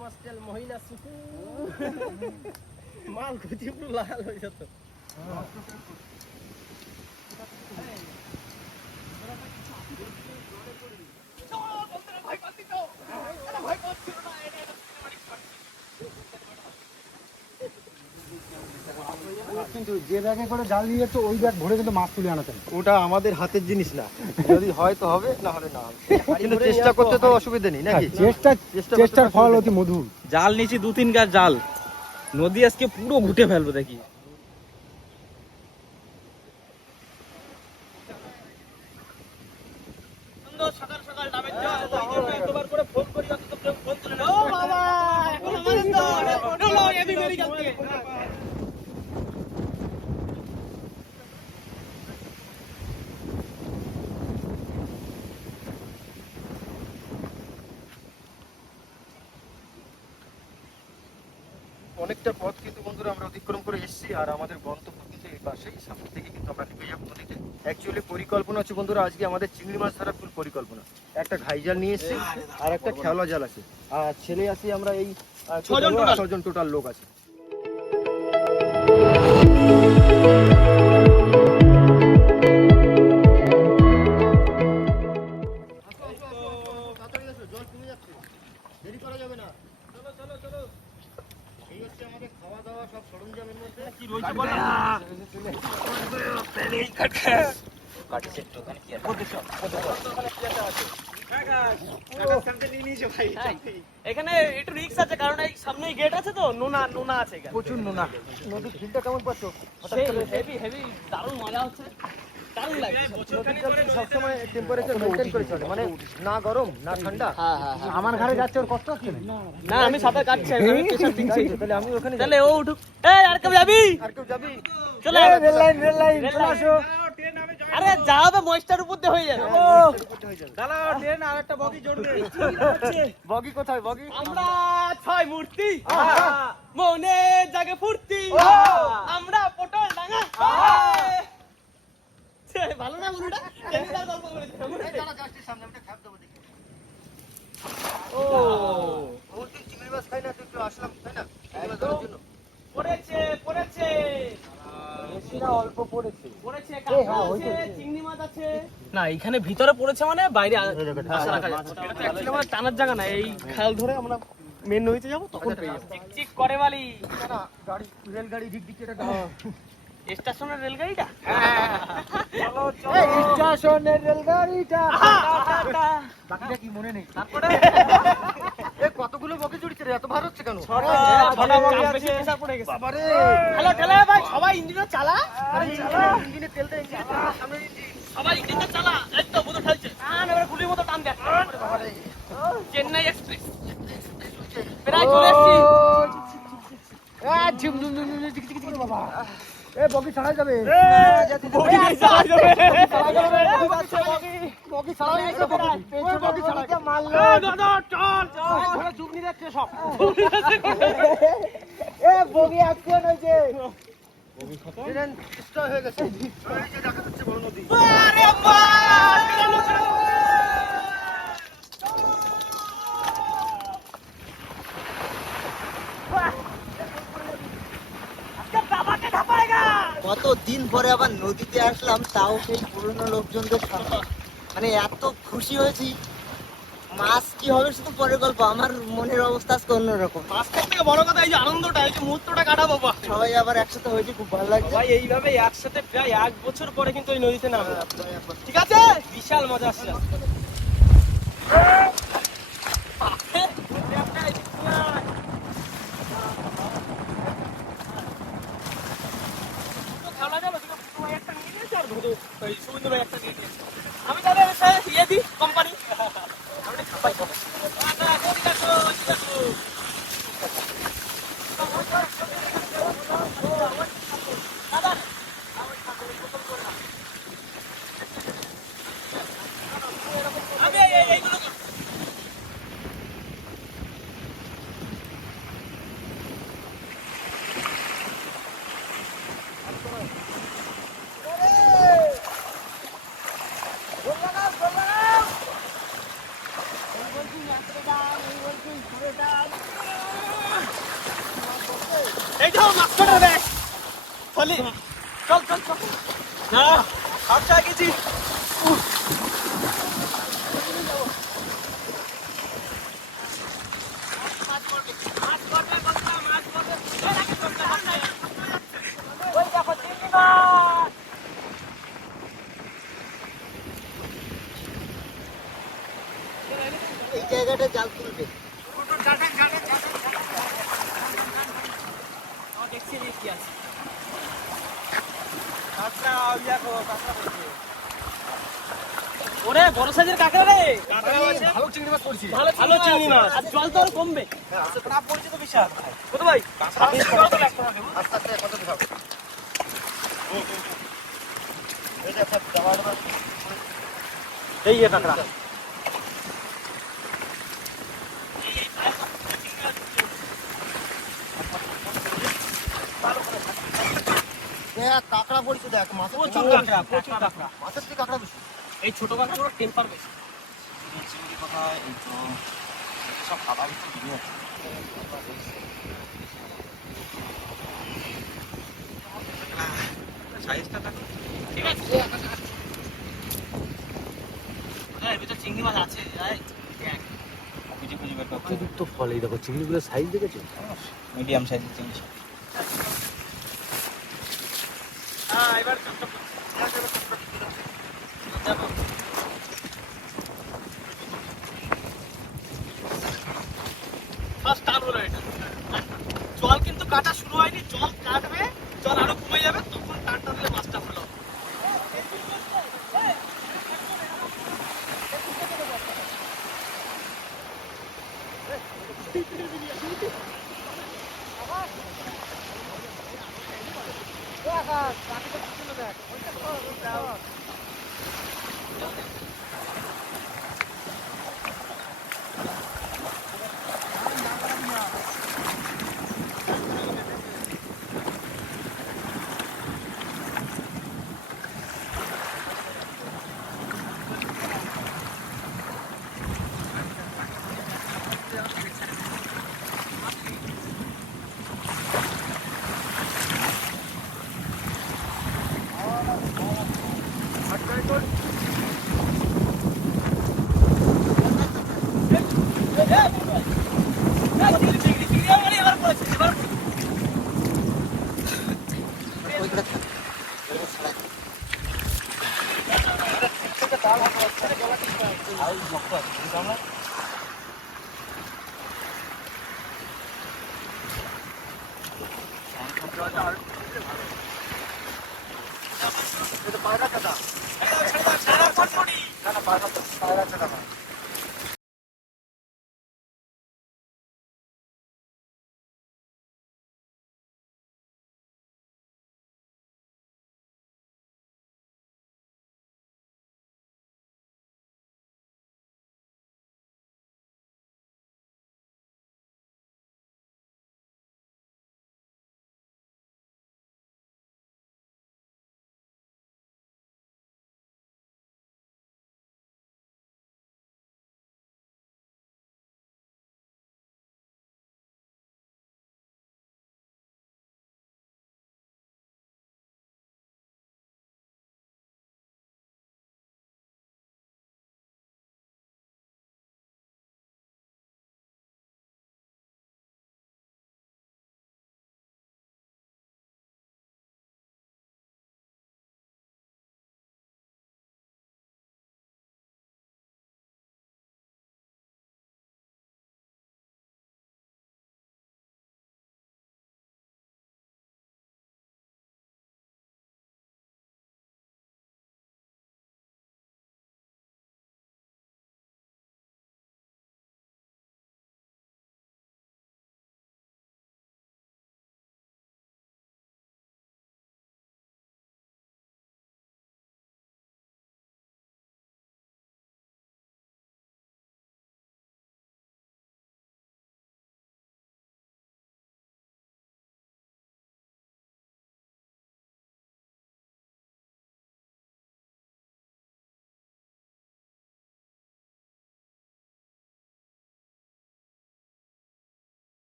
মাস তেল মহিলা সুকু মাল খুঁজি পুরো লাল হয়ে যেত। কিন্তু যে ব্যাগে করে জাল নিয়ে যাচ্ছে ওই ব্যাগ ভরে কিন্তু মাছ তুলে আনাতেন। ওটা আমাদের হাতের জিনিস না, যদি হয় তো হবে, না হলে না হবে। কিন্তু চেষ্টা করতে তো অসুবিধা নেই নাকি? চেষ্টার ফল অতি মধুর। জাল নিয়েছি 2-3 গাছ জাল, নদী আজকে পুরো ঘুটে ফেলবো দেখি। সকাল সকাল ডাবের জল, এতবার করে ফোন করি অত তো কেউ ফোন তুলে না। ও বাবা এখন আমাদের তো হলো এবি মেডিকেল থেকে। অনেকটা পথ কিন্তু বন্ধুরা আমরা অতিক্রম করে এসেছি, আর আমাদের গন্তব্য কিন্তু এই পাশেই, সামনে থেকে কিন্তু আমরা নেমে যাবো নদীতে। অ্যাকচুয়ালি পরিকল্পনা হচ্ছে বন্ধুরা, আজকে আমাদের চিংড়ি মাছ ধরার ফুল পরিকল্পনা। একটা ঘাই জাল নিয়ে এসেছি আর একটা খেওলা জাল আছে, আর ছেলে আছি আমরা এই 6 জন টোটাল লোক আছে। জল কমে যাচ্ছে, দেরি করা যাবে না। চলো চলো চলো। এই হচ্ছে আমাদের খাওয়া দাওয়া সব সরঞ্জামের মধ্যে কি রয়েছে বলো। এখানে একটু রিস্ক আছে, কারণ এই সামনেই গেট আছে তো, নোনা আছে এখানে, প্রচুর নোনা। নদীর ফিলটা কেমন পাচ্ছ? হেভি হেভি, দারুণ মজা হচ্ছে, দারুণ লাগছে। সবসময় টেম্পারেচার মেনটেন করে চলে, মানে না গরম না ঠান্ডা। আমার ঘরে যাচ্ছে ওর কষ্ট হচ্ছে না আমি সাঁতার কাটছি, আমি প্রেসার দিচ্ছি। তাহলে আমি ওখানে তাহলে ও উঠুক। এই আর কেউ যাবি? আর কেউ যাবি? চলে রেল লাইন চলে আসো। আরে যা হবে ময়েস্টার উপর দিয়ে হয়ে যাবে। দাঁড়াও, ট্রেন আর একটা বগি জড়বে। বগি কোথায়? বগি আমরা 6 মূর্তি, মনে জাগে ফুর্তি, আমরা পটল ডাঙা। ভালো না বলুটা? টেনিদার গল্প বলেছে। সামনে একটা খাপ দেবো দেখি। ও তুই চিংড়ি মাছ খাই না, তুই একটু আসলাম তাই না চিংড়ি মাছ ধরার জন্য। পড়েছে পড়েছে বেশি না অল্প পড়েছে। পড়েছে, কাঁকড়া আছে, চিংড়ি মাছ আছে। না এখানে ভিতরে পড়েছে মানে বাইরে আশা রাখা যাচ্ছে। এটা তো অ্যাকচুয়ালি আমাদের টানার জায়গা না, এই খাল ধরে আমরা মেন নদীতে যাবো তখন পেয়ে যাবো। চিকচিক করে বালি। না গাড়ি, রেলগাড়ি ঢিক ঢিক এটা স্টেশনের রেলগাড়িটা। চলো চলো স্টেশনের রেলগাড়িটা। বাকিটা কি মনে নেই? তারপরে এ কতগুলো বগি জুড়িছে রে, এত ভার হচ্ছে কেন? ছটা বগি বেশি প্রেসার পড়ে গেছে। বাবারে হ্যালো ঠেলে ভাই, সবাই ইঞ্জিনটা চালা। ইঞ্জিনে তেল দে, ইঞ্জিনে তেল দে, সামনে ইঞ্জিন। সবাই ইঞ্জিনটা চালা। এই তো বুঝো ঠেলছে। এবারে গুলির মতো টান দে। চেন্নাই এক্সপ্রেস প্রায় চলে এসেছি। ঝিম ঝিম ঝিম ঝিম ঝিক ঝিক ঝিক বাবা। এ বগি ছাড়া যাবে। বগি চালা যাবে। বগি ছাড়া যাবে। বগি ছাড়া মারলো। চল ধরে জুগনি যাচ্ছে সব। এ বগি অ্যাকশন হয়েছে। ট্রেন স্টপ হয়ে গেছে। এই যে দেখা যাচ্ছে বড় নদী। আরে বাস কতদিন পরে আবার নদীতে আসলাম, তাও সেই পুরনো লোকজনদের সাথে, মানে এত খুশি হয়েছি। মাছ কি হবে শুধু পরের গল্প, আমার মনের অবস্থা আজকে অন্যরকম। মাস্টার থেকে বড় কথা এই যে আনন্দটা, এই যে মুহূর্তটা কাটাবো বাবা। সবাই আবার একসাথে হয়েছে, খুব ভালো লাগছে। ভাই এইভাবে একসাথে প্রায় 1 বছর পরে কিন্তু এই নদীতে নামবো, ঠিক আছে? বিশাল মজা আসছে। আমি তাহলে ইয়ে দিই কোম্পানি, আমি ছাপাই সবাই। আমি এইগুলো এই বলছি যাও মাছ কাটার ব্যাগ ফলি চল চল চল না আচ্ছা গেছি এই জায়গাটা জাল তুলবে। ওরে বড় সাইজের কাঁকড়া রে ভালো চিংড়ি মাছ পড়ছি। ভালো চিংড়ি মাছ আর জল তো আর কমবে চাপ পড়ছে তো বিশাল কত ভাই আস্তে আস্তে কত দিও। এই যে সব জামাটা এই যে কাঁকড়া দেখ কাঁকড়া পড়ছে দেখ মাছের থেকে প্রচুর কাঁকড়া প্রচুর কাঁকড়া মাছের থেকে কাঁকড়া বেশি। এই ছোট কাঁকড়াগুলো টেম্পার বেশি চিংড়ি কথা এই তো সব খাবার একটু দিয়ে সাইজটা দেখো। ঠিক আছে এর ভিতর চিংড়ি মাছ আছে দেখ খুঁজে খুঁজে বের করতে অতিরিক্ত ফল এই দেখো চিংড়িগুলোর সাইজ দেখেছো মিডিয়াম সাইজের চিংড়ি। হ্যাঁ এবার ফার্স্ট টান হলো এটা জল কিন্তু কাটা শুরু হয়নি জল কাটবে জল আরো কমে যাবে তখন টানটা দিলে মাছটা হলো